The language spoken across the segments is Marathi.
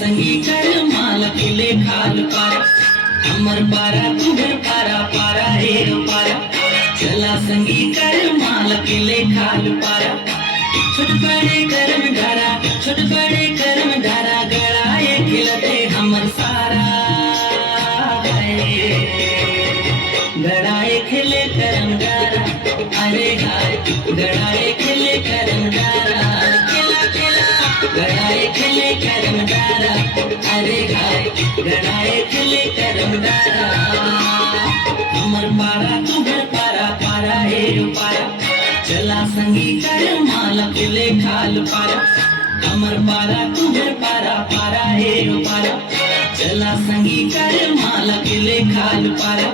संगी कर माल किले खाल पारा अमर पारा तुगर पारा पारा हे पारा चला संगी कर माल किले खाल पारा छोट बड़े करम डारा छोट बड़े करम डारा गड़ाए खिलते हमर सारा गड़ाए खिले करम डारा अरे गाय गड़ाए खिले करम डारा खिला खिला गड़ाए खिले करम डारा अरे गाय गड़ाए खिले करम डारा हमर पारा तुगर पारा पारा हे पारा चला संगी कर माला किले खाल पारा अमर पारा तुगर पारा पारा हे पारा चला संगी कर माला किले खाल पारा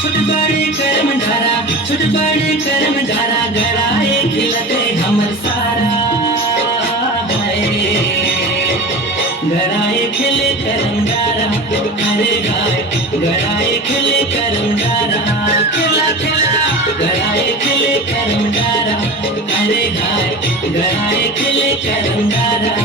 छोट बड़े करम डारा छोट बड़े करम डारा गड़ाए खिलते हमर सारा गड़ाए खिले करम डारा अरे गाय गड़ाए खिले करम डारा खिला खिला गड़ाए खिले करम डारा अरे गाय गड़ाए खिले करम डारा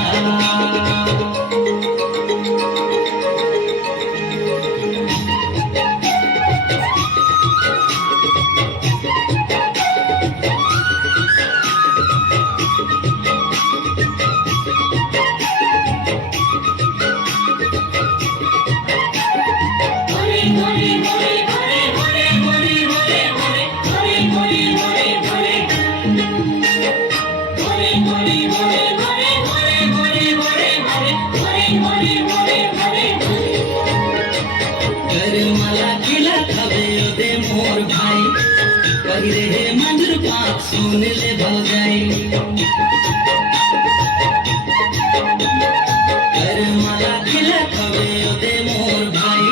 सुन ले भौजाई कर माला खिला खबे ओदे मोर भाई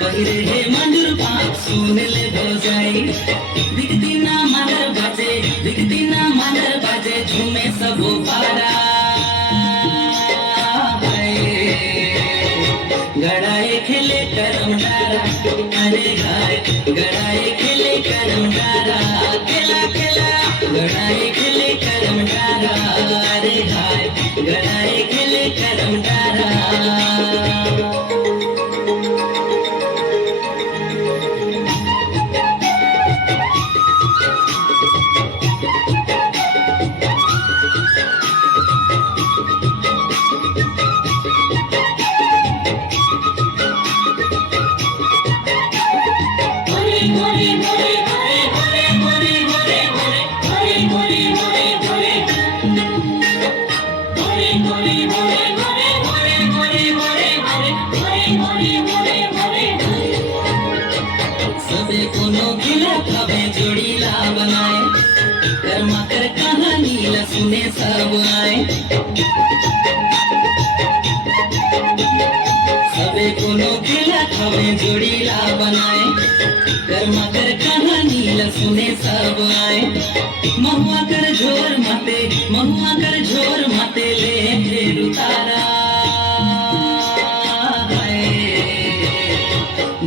पहिरे हे मंजूर पाक सुन ले भौजाई दिखती ना मदर बाजे झूमे सबो पारा गड़ाए खिले करम डारा अरे गाय गड़ाए खिले करम डारा खिला खिला गड़ाए खिले करम डारा अरे गाय गड़ाए खिले करम डारा सबे कोनो खिला खबे जोड़ीला बनाए कर्मा कर कहानी ला सुने सब आए सबे कोनो खिला खबे जोड़ीला बनाए कर्मा कर कहानी ला सुने सब आए महुआ कर झोर माते ले फिर उतारा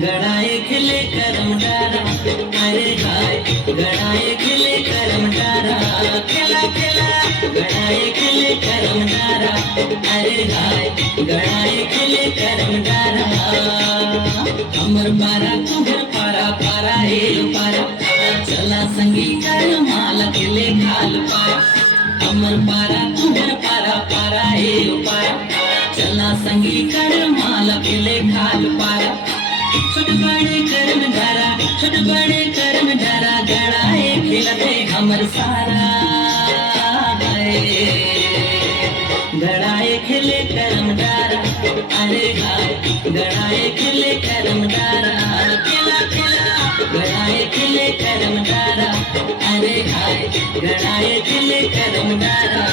गड़ाए खिले करम डारा अरे गाय गड़ाए खिले करम डारा खिला खिला गड़ाए खिले करम डारा अरे गाय गड़ाए खिले करम डारा अमर पारा तुगर पारा पारा हे पारा चला संगी कर माला खिले खाल पारा अमर पारा तुगर पारा पारा हे पारा चला संगी कर माला खिले खाल पारा छोट बड़े करम डारा गड़ाए खिलते हमर सारा गड़ाए खिले करम डारा अरे गाय गड़ाए खिले करम डारा खिला खिला गड़ाए खिले करम डारा अरे गाय गड़ाए खिले करम डारा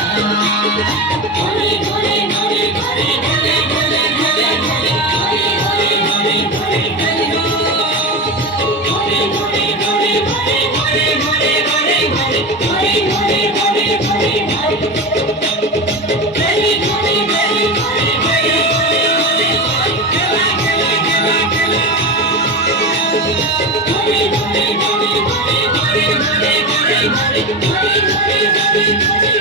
Hare